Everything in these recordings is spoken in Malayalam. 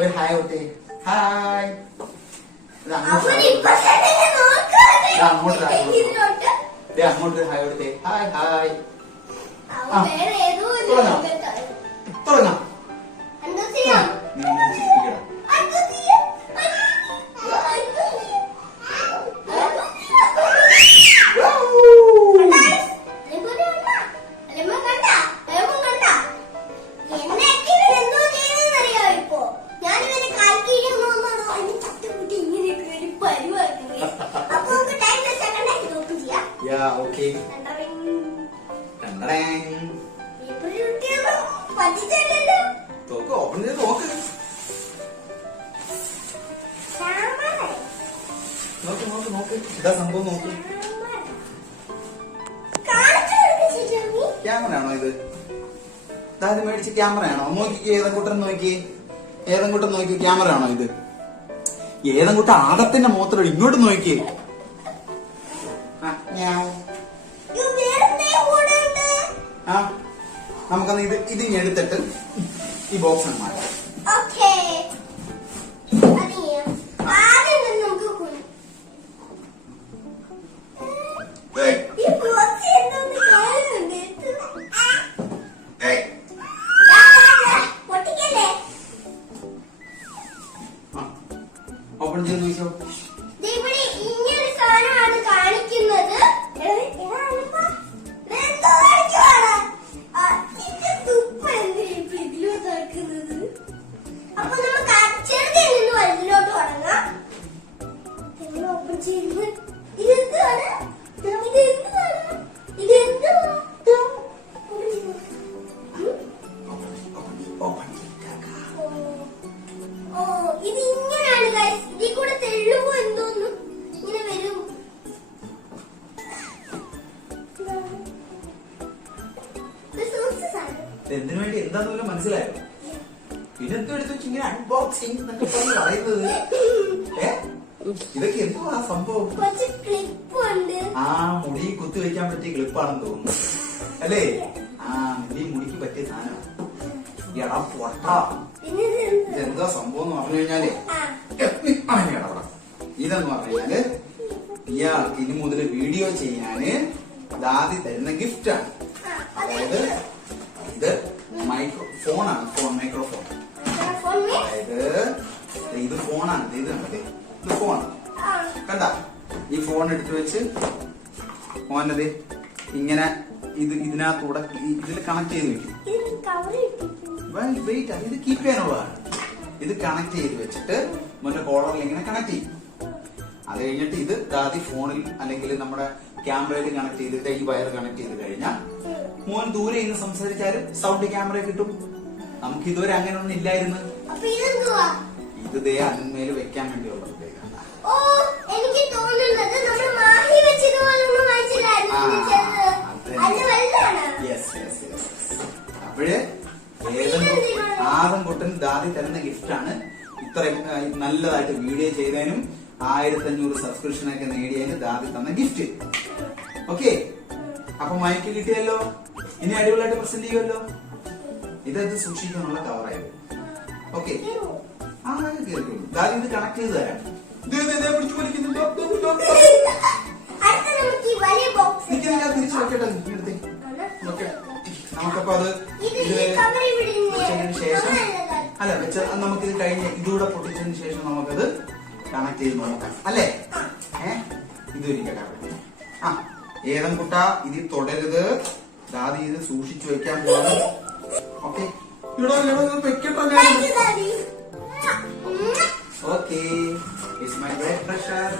ഒരു ഹായ് ഓട്ടെ. ഹായ്. അങ്ങോട്ട് ഹായ് ഓട്ടെ. Hi hi. തുടങ്ങാം. ഓക്കെ. ഓപ്പൺ ചെയ്ത് നോക്ക്. നോക്ക് നോക്ക് നോക്ക്. ഇതാ സംഭവം നോക്ക്. ക്യാമറ ആണോ ഇത്? ഇത് മേടിച്ച ക്യാമറ ആണോ? നോക്കിക്കേ. ഏതെങ്കൂട്ടം നോക്കി. ഏതെങ്കൂട്ടം നോക്കി. ക്യാമറ ആണോ ഇത്? ഏതെങ്കൂട്ടം ആദത്തിന്റെ മുഖത്തോട് ഇങ്ങോട്ട് നോക്കിയേ. ആ നമുക്കന്ന് ഇത് എടുത്തിട്ട് ഈ ബോക്സ് മാറ്റാം. ഓപ്പൺ ചെയ്ത് നോക്കിയോ. എന്തിനു വേണ്ടി എന്താന്ന് മനസ്സിലായോ? പിന്നെന്തോ എടുത്ത് വെച്ച് ഇങ്ങനെ അൺബോക്സിങ് എന്നൊക്കെ പറഞ്ഞ് പറയുന്നത്. ഇതൊക്കെ എന്തുവാ സംഭവം? ആ മുടി കുത്തി വെക്കാൻ പറ്റിയ ക്ലിപ്പാണെന്ന് തോന്നുന്നു അല്ലേ? ആ മുടിക്ക് പറ്റിയ സാധനമാണ്. എടാ പൊട്ട, ഇതെന്താ സംഭവം എന്ന് പറഞ്ഞു കഴിഞ്ഞാല് ഇതെന്ന് പറഞ്ഞു കഴിഞ്ഞാല് ഇയാൾക്ക് ഇനി മുതൽ വീഡിയോ ചെയ്യാന് ദാദി തരുന്ന ഗിഫ്റ്റാണ്. അതായത് ഇത് ഫോണാണ്. മൈക്രോഫോൺ. അതായത് ഇത് ഫോണാണ്. ഇത് കണ്ടത്? ഇത് ഫോൺ കണ്ട? ഈ ഫോൺ എടുത്തു വെച്ച് ഫോനത് ഇങ്ങനെ ഇതിനകത്തൂടെ ഇതിൽ കണക്ട് ചെയ്ത് വെക്കും. വെയിറ്റ്, ഇത് കീപ്പ് ചെയ്യാനുള്ളതാണ്. ഇത് കണക്ട് ചെയ്ത് വെച്ചിട്ട് മോന്റെ കോളറിൽ ഇങ്ങനെ കണക്ട് ചെയ്യും. അത് കഴിഞ്ഞിട്ട് ഇത് ദാദി ഫോണിൽ അല്ലെങ്കിൽ നമ്മുടെ ക്യാമറയിൽ കണക്ട് ചെയ്തിട്ട് ഈ വയർ കണക്ട് ചെയ്ത് കഴിഞ്ഞാൽ മോൻ ദൂരെ ഇന്ന് സംസാരിച്ചാലും സൗണ്ട് ക്യാമറ കിട്ടും. നമുക്ക് ഇതുവരെ അങ്ങനെ ഒന്നും ഇല്ലായിരുന്നു. ഇത് ദേ അതിന്മേല് വെക്കാൻ വേണ്ടിയുള്ളത്. അപ്പോഴ് ആദംകുട്ടൻ ദാദി തരുന്ന ഗിഫ്റ്റാണ്. ഇത്രയും നല്ലതായിട്ട് വീഡിയോ ചെയ്തതിനും 1500 സബ്സ്ക്രിപ്ഷനൊക്കെ നേടിയതിന് ദാദി തന്ന ഗിഫ്റ്റ്. ഓക്കെ, അപ്പൊ മൈക്ക് കിട്ടിയല്ലോ. ഇനി അടിപൊളിയായിട്ട് പ്രസന്റ് ചെയ്യുമല്ലോ. ഇതത് സൂക്ഷിക്കാനുള്ള കവറായി. ഓക്കെ, ആ കേൾക്കുള്ളൂ. ദാദി ഇത് കണക്ട് ചെയ്ത് തരാം. തിരിച്ചു വെക്കട്ടെ. ഓക്കെ, നമുക്കപ്പോ അത് വെച്ചതിന് ശേഷം നമുക്കിത് കഴിഞ്ഞ് ഇതുകൂടെ പൊട്ടിച്ചതിന് ശേഷം നമുക്കത് കണക്ട് ചെയ്ത് നോക്കാം അല്ലേ? ഇതൊരിക്കട്ടെ. ആ ഏതെങ്കുട്ട ഇതിൽ തുടരുത്. ദാദി ഇത് സൂക്ഷിച്ചു വെക്കാൻ പോകുന്നത്. Okay, okay, it's my great pleasure.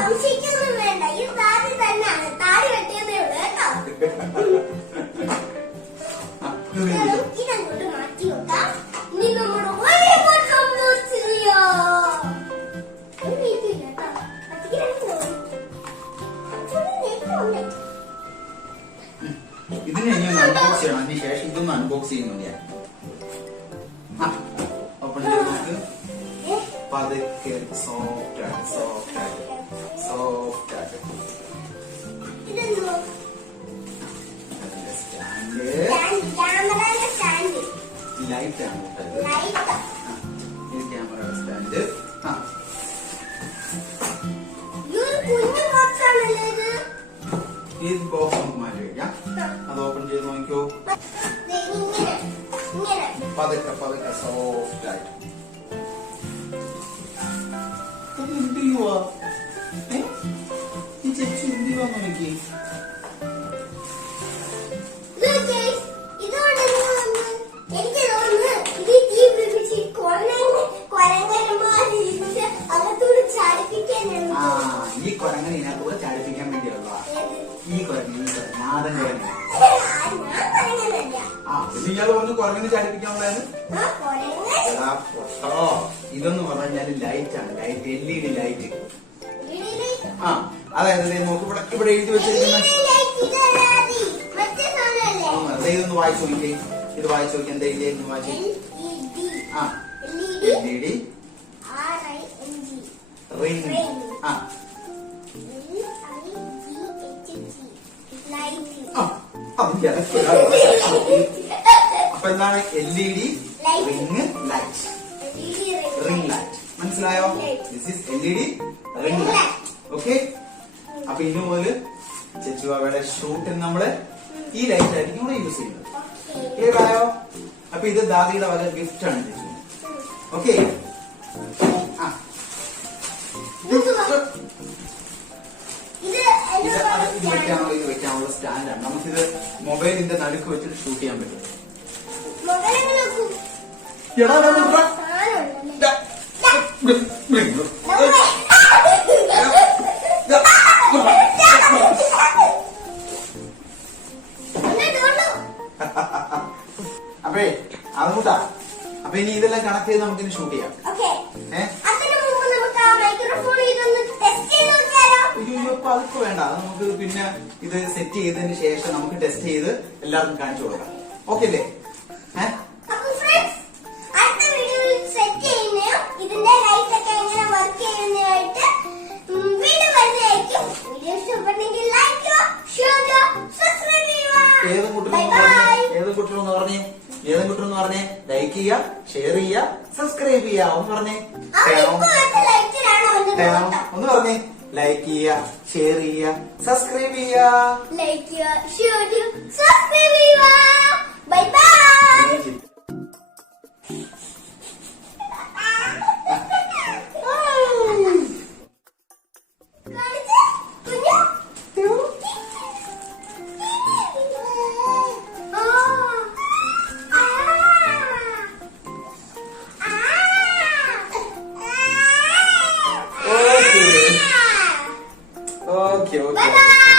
സംശയിക്കൊന്നും വേണ്ട, ഈ താടി തന്നെയാണ്. താടി വെട്ടിയതേ ഉള്ളൂ കേട്ടോ. ഇതങ്ങോട്ട് മാറ്റി വെക്കാം. ഇനി നമ്മുടെ ഇതിനെ ഇനി ഒന്ന് അൺബോക്സ് ചെയ്യണം. അതിന് ശേഷം ഇതൊന്ന് അൺബോക്സ് ചെയ്യുന്നുണ്ട് ഞാൻ. ഓപ്പൺ ചെയ്ത് നോക്ക്. പതുക്കെ സോഫ്റ്റ് ആയിട്ട് സോഫ്റ്റ് ആയിട്ട് സോഫ്റ്റ് ആയിട്ട് സ്റ്റാൻഡ് ലൈറ്റ് ആണ് കേട്ടോ ഇത്. ലൈറ്റ്. ഇത് ക്യാമറയുടെ സ്റ്റാൻഡ്. ആ ഇതൊരു കുഞ്ഞു ബോക്സ് ആണല്ലേ ഇത്? ഈ ബോക്സ് നമുക്ക് മാറ്റി വെക്കാം. അത് ഓപ്പൺ ചെയ്ത് നോക്കിയോ. ദേ ഇങ്ങനെ ഇങ്ങനെ. പതുക്കെ പതുക്കെ സോഫ്റ്റ് ആയിട്ട്. ഇത് എന്ത് ചെയ്യുവാ? ഈ ചേച്ചി എന്ത് ചെയ്യുവാന്ന് നോക്കി. എനിക്ക് തോന്നുന്നു ഇത് തീ പിടിപ്പിച്ച് കൊരങ്ങന്മാരിച്ച് അകത്തൂടെ ചാടിപ്പിക്കാനാണ്. ആ ഈ കുരങ്ങനെ ഇതിനകത്തൂടെ ചാടിപ്പിക്കാൻ വേണ്ടിയുള്ള ഈ കുരങ്ങ് നാടൻ കുരങ്ങ്. ഞാൻ കൊരങ്ങനല്ല. ആ ഇത് ഇയാള് പറഞ്ഞു കുരങ്ങനെ ചാടിപ്പിക്കാനുള്ളതാണ്. ആ കൊരങ്ങൻ എടാ പൊട്ടോ, ഇതെന്ന് പറഞ്ഞാല് ലൈറ്റ് ആണ്. Light LED light. ആ അതായത് നോക്ക് ഇവിടെ എഴുതി വെച്ചിരിക്കുന്ന ഇതൊന്ന് വായിച്ചു നോക്കിയേ. ഇത് വായിച്ചു നോക്കി. എന്താ എഴുതിയെന്ന് വായിച്ചു. ആ LED റിംഗ്. ആ അപ്പൊ എന്താണ് LED ring light. Ring light മനസ്സിലായോ? This is LED ring light. Okay. അപ്പൊ ഇനി മുതല് ചെച്ചുവാവയുടെ ഷൂട്ടിന് നമ്മള് ഈ ലൈറ്റ് ആയിരിക്കും ഇവിടെ യൂസ് ചെയ്യുന്നത്. ക്ലിയർ ആയോ? അപ്പൊ ഇത് ദാദിയുടെ വക ഗിഫ്റ്റ് ആണ് ചേച്ചി. ഓക്കെ. ആ ഇത് വെക്കാനുള്ള സ്റ്റാൻഡാണ്. നമുക്കിത് മൊബൈലിന്റെ നടുക്ക് വെച്ചിട്ട് ഷൂട്ട് ചെയ്യാൻ പറ്റും. അപ്പേ അതുകൂട്ടാ. അപ്പൊ ഇനി ഇതെല്ലാം കണക്ട് ചെയ്ത് നമുക്കിനി ഷൂട്ട് ചെയ്യാം. അതൊക്കെ വേണ്ട. അത് നമുക്ക് പിന്നെ ഇത് സെറ്റ് ചെയ്തതിന് ശേഷം നമുക്ക് ടെസ്റ്റ് ചെയ്ത് എല്ലാവർക്കും കാണിച്ചു കൊടുക്കാം. ഓക്കെ അല്ലേ? ഏതും കുട്ടികളെന്ന് പറഞ്ഞേ ലൈക്ക് ചെയ്യുക, ഷെയർ ചെയ്യുക, സബ്സ്ക്രൈബ് ചെയ്യുക. ഒന്ന് പറഞ്ഞേ ഒന്ന് പറഞ്ഞേ ലൈക്ക് ചെയ്യുക, ഷെയർ ചെയ്യുക, സബ്സ്ക്രൈബ് ചെയ്യുക. Bye bye. Okay. Bye bye.